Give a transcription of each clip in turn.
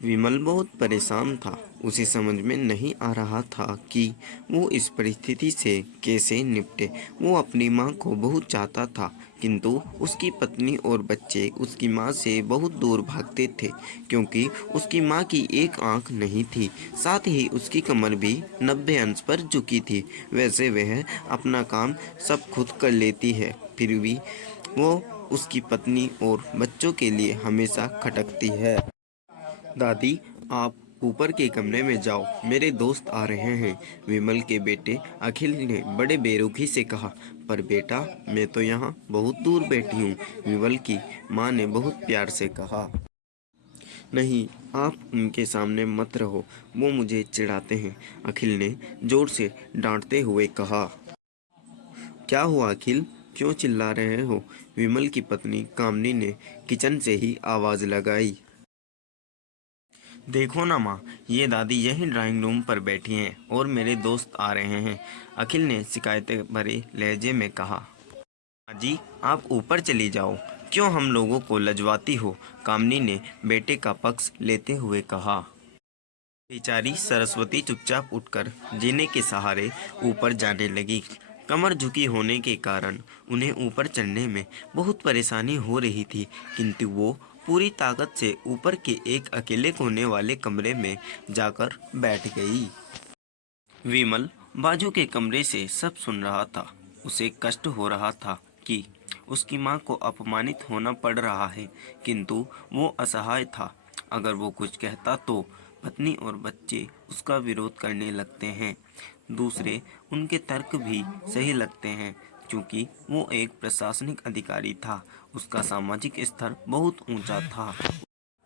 विमल बहुत परेशान था। उसे समझ में नहीं आ रहा था कि वो इस परिस्थिति से कैसे निपटे। वो अपनी माँ को बहुत चाहता था, किंतु उसकी पत्नी और बच्चे उसकी माँ से बहुत दूर भागते थे, क्योंकि उसकी माँ की एक आंख नहीं थी। साथ ही उसकी कमर भी 90 अंश पर झुकी थी। वैसे वह अपना काम सब खुद कर लेती है, फिर भी वो उसकी पत्नी और बच्चों के लिए हमेशा खटकती है। दादी, आप ऊपर के कमरे में जाओ, मेरे दोस्त आ रहे हैं। विमल के बेटे अखिल ने बड़े बेरुखी से कहा। पर बेटा, मैं तो यहाँ बहुत दूर बैठी हूँ, विमल की माँ ने बहुत प्यार से कहा। नहीं, आप उनके सामने मत रहो, वो मुझे चिढ़ाते हैं, अखिल ने जोर से डांटते हुए कहा। क्या हुआ अखिल, क्यों चिल्ला रहे हो? विमल की पत्नी कामनी ने किचन से ही आवाज़ लगाई। देखो ना माँ, ये दादी यही ड्राइंग रूम पर बैठी हैं और मेरे दोस्त आ रहे हैं, अखिल ने शिकायत भरे लहजे में कहा। माँ जी, आप ऊपर चली जाओ, क्यों हम लोगों को लजवाती हो? कामनी ने बेटे का पक्ष लेते हुए कहा। बेचारी सरस्वती चुपचाप उठकर जीने के सहारे ऊपर जाने लगी। कमर झुकी होने के कारण उन्हें ऊपर चढ़ने में बहुत परेशानी हो रही थी, किंतु वो पूरी ताकत से ऊपर के एक अकेले कोने वाले कमरे में जाकर बैठ गई। विमल बाजू के कमरे से सब सुन रहा था। उसे कष्ट हो रहा था कि उसकी माँ को अपमानित होना पड़ रहा है, किंतु वो असहाय था। अगर वो कुछ कहता तो पत्नी और बच्चे उसका विरोध करने लगते हैं। दूसरे उनके तर्क भी सही लगते हैं, क्योंकि वो एक प्रशासनिक अधिकारी था। उसका सामाजिक स्तर बहुत ऊंचा था।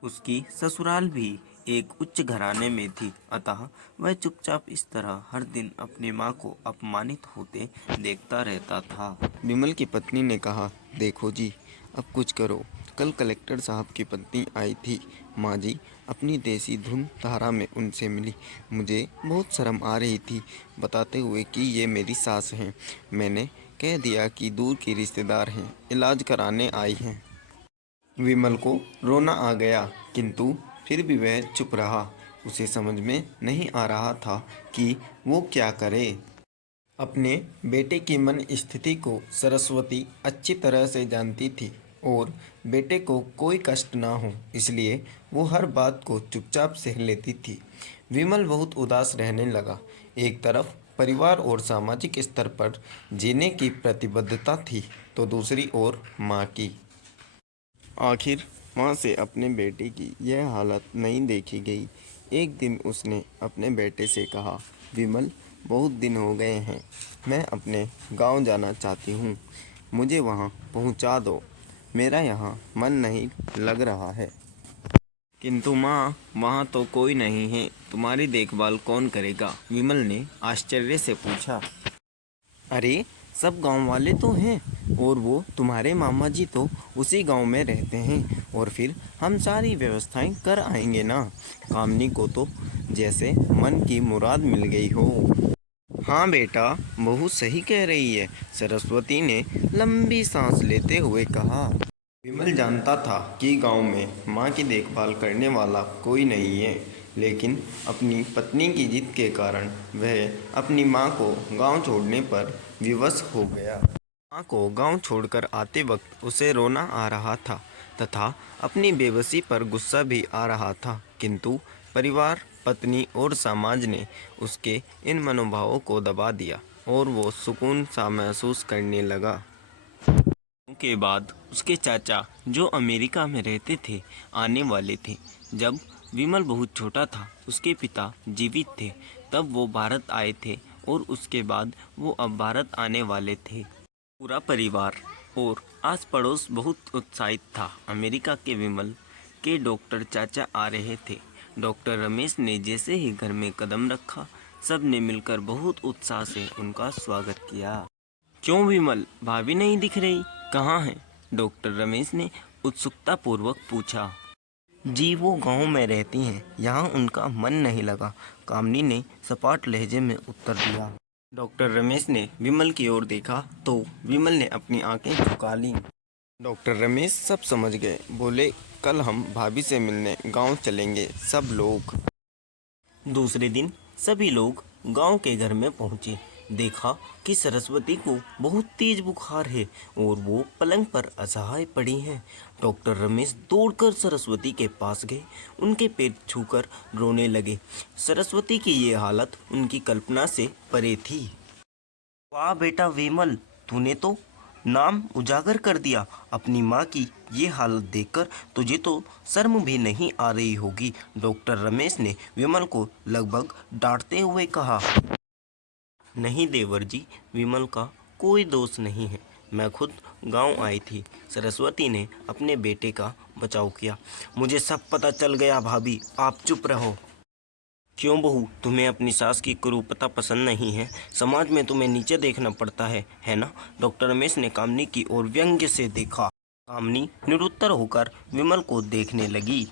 उसकी ससुराल भी एक उच्च घराने में थी, अतः वह चुपचाप इस तरह हर दिन अपनी माँ को अपमानित होते देखता रहता था। विमल की पत्नी ने कहा, देखो जी, अब कुछ करो। कल कलेक्टर साहब की पत्नी आई थी। माँ जी अपनी देसी धुन धारा में उनसे मिली। मुझे बहुत शर्म आ रही थी, बताते हुए कि ये मेरी सास हैं। मैंने कह दिया कि दूर की रिश्तेदार हैं, इलाज कराने आई हैं। विमल को रोना आ गया, किंतु फिर भी वह चुप रहा। उसे समझ में नहीं आ रहा था कि वो क्या करे। अपने बेटे की मन स्थिति को सरस्वती अच्छी तरह से जानती थी और बेटे को कोई कष्ट ना हो, इसलिए वो हर बात को चुपचाप सह लेती थी। विमल बहुत उदास रहने लगा। एक तरफ परिवार और सामाजिक स्तर पर जीने की प्रतिबद्धता थी, तो दूसरी ओर माँ की। आखिर माँ से अपने बेटे की यह हालत नहीं देखी गई। एक दिन उसने अपने बेटे से कहा, विमल, बहुत दिन हो गए हैं, मैं अपने गांव जाना चाहती हूँ, मुझे वहाँ पहुँचा दो, मेरा यहाँ मन नहीं लग रहा है। किंतु माँ, वहाँ तो कोई नहीं है, तुम्हारी देखभाल कौन करेगा? विमल ने आश्चर्य से पूछा। अरे, सब गांव वाले तो हैं, और वो तुम्हारे मामा जी तो उसी गांव में रहते हैं, और फिर हम सारी व्यवस्थाएं कर आएंगे ना। कामनी को तो जैसे मन की मुराद मिल गई हो। हाँ बेटा, बहू सही कह रही है, सरस्वती ने लंबी सांस लेते हुए कहा। विमल जानता था कि गांव में माँ की देखभाल करने वाला कोई नहीं है, लेकिन अपनी पत्नी की जिद के कारण वह अपनी माँ को गांव छोड़ने पर विवश हो गया। माँ को गांव छोड़कर आते वक्त उसे रोना आ रहा था तथा अपनी बेबसी पर गुस्सा भी आ रहा था, किंतु परिवार, पत्नी और समाज ने उसके इन मनोभावों को दबा दिया और वो सुकून सा महसूस करने लगा। के बाद उसके चाचा, जो अमेरिका में रहते थे, आने वाले थे। जब विमल बहुत छोटा था, उसके पिता जीवित थे, तब वो भारत आए थे और उसके बाद वो अब भारत आने वाले थे। पूरा परिवार और आस पड़ोस बहुत उत्साहित था। अमेरिका के विमल के डॉक्टर चाचा आ रहे थे। डॉक्टर रमेश ने जैसे ही घर में कदम रखा, सब ने मिलकर बहुत उत्साह से उनका स्वागत किया। क्यों विमल, भाभी नहीं दिख रही, कहाँ है? डॉक्टर रमेश ने उत्सुकता पूर्वक पूछा। जी, वो गांव में रहती हैं, यहाँ उनका मन नहीं लगा, कामनी ने सपाट लहजे में उत्तर दिया। डॉक्टर रमेश ने विमल की ओर देखा तो विमल ने अपनी आंखें झुका लीं। डॉक्टर रमेश सब समझ गए, बोले, कल हम भाभी से मिलने गांव चलेंगे सब लोग। दूसरे दिन सभी लोग गांव के घर में पहुंचे। देखा कि सरस्वती को बहुत तेज बुखार है और वो पलंग पर असहाय पड़ी हैं। डॉक्टर रमेश दौड़कर सरस्वती के पास गए, उनके पैर छूकर रोने लगे। सरस्वती की ये हालत उनकी कल्पना से परे थी। वाह बेटा विमल, तूने तो नाम उजागर कर दिया। अपनी माँ की ये हालत देखकर तुझे तो शर्म भी नहीं आ रही होगी। डॉक्टर रमेश ने विमल को लगभग डांटते हुए कहा। नहीं देवर जी, विमल का कोई दोष नहीं है। मैं खुद गांव आई थी। सरस्वती ने अपने बेटे का बचाव किया। मुझे सब पता चल गया भाभी, आप चुप रहो। क्यों बहू, तुम्हें अपनी सास की क्रूरता पसंद नहीं है? समाज में तुम्हें नीचे देखना पड़ता है ना? डॉक्टर रमेश ने कामनी की ओर व्यंग्य से देखा। कामनी निरुत्तर होकर विमल को देखने लगी।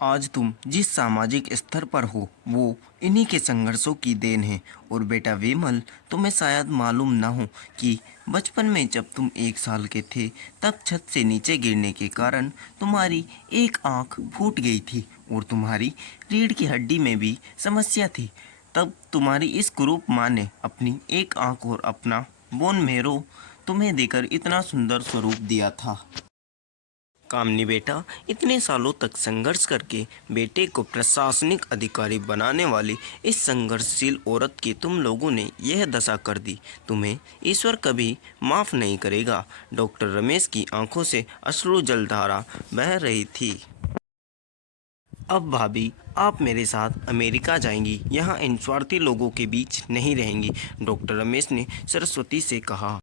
आज तुम जिस सामाजिक स्तर पर हो वो इन्हीं के संघर्षों की देन है। और बेटा विमल, तुम्हें शायद मालूम ना हो कि बचपन में जब तुम 1 साल के थे तब छत से नीचे गिरने के कारण तुम्हारी एक आंख फूट गई थी और तुम्हारी रीढ़ की हड्डी में भी समस्या थी। तब तुम्हारी इस कुरूप माँ ने अपनी एक आंख और अपना बोन मेरो तुम्हें देकर इतना सुंदर स्वरूप दिया था। कामनी बेटा, इतने सालों तक संघर्ष करके बेटे को प्रशासनिक अधिकारी बनाने वाली इस संघर्षशील औरत की तुम लोगों ने यह दशा कर दी। तुम्हें ईश्वर कभी माफ़ नहीं करेगा। डॉक्टर रमेश की आंखों से अश्रु जलधारा बह रही थी। अब भाभी, आप मेरे साथ अमेरिका जाएंगी, यहाँ इन स्वार्थी लोगों के बीच नहीं रहेंगी। डॉक्टर रमेश ने सरस्वती से कहा।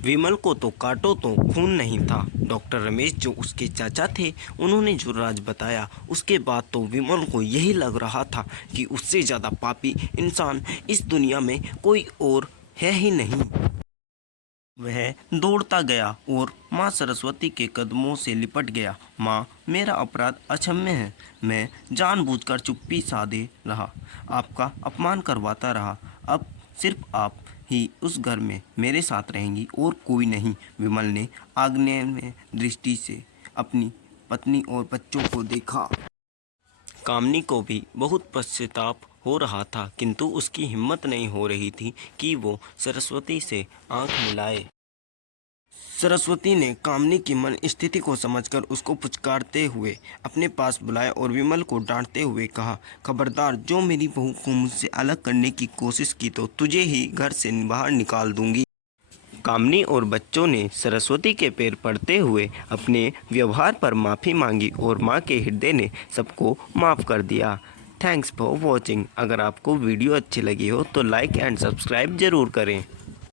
विमल को तो काटो तो खून नहीं था। डॉक्टर रमेश जो उसके चाचा थे, उन्होंने जो राज बताया उसके बाद तो विमल को यही लग रहा था कि उससे ज़्यादा पापी इंसान इस दुनिया में कोई और है ही नहीं। वह दौड़ता गया और माँ सरस्वती के कदमों से लिपट गया। माँ, मेरा अपराध अक्षम्य है। मैं जानबूझकर चुप्पी साधे रहा, आपका अपमान करवाता रहा। अब सिर्फ आप ही उस घर में मेरे साथ रहेंगी और कोई नहीं। विमल ने आग्नेय में दृष्टि से अपनी पत्नी और बच्चों को देखा। कामनी को भी बहुत पश्चाताप हो रहा था, किंतु उसकी हिम्मत नहीं हो रही थी कि वो सरस्वती से आंख मिलाए। सरस्वती ने कामनी की मन स्थिति को समझकर उसको पुचकारते हुए अपने पास बुलाया और विमल को डांटते हुए कहा, खबरदार, जो मेरी बहू को मुझसे अलग करने की कोशिश की तो तुझे ही घर से बाहर निकाल दूंगी। कामनी और बच्चों ने सरस्वती के पैर पड़ते हुए अपने व्यवहार पर माफ़ी मांगी और माँ के हृदय ने सबको माफ़ कर दिया। Thanks for watching. अगर आपको वीडियो अच्छी लगी हो तो लाइक एंड सब्सक्राइब ज़रूर करें।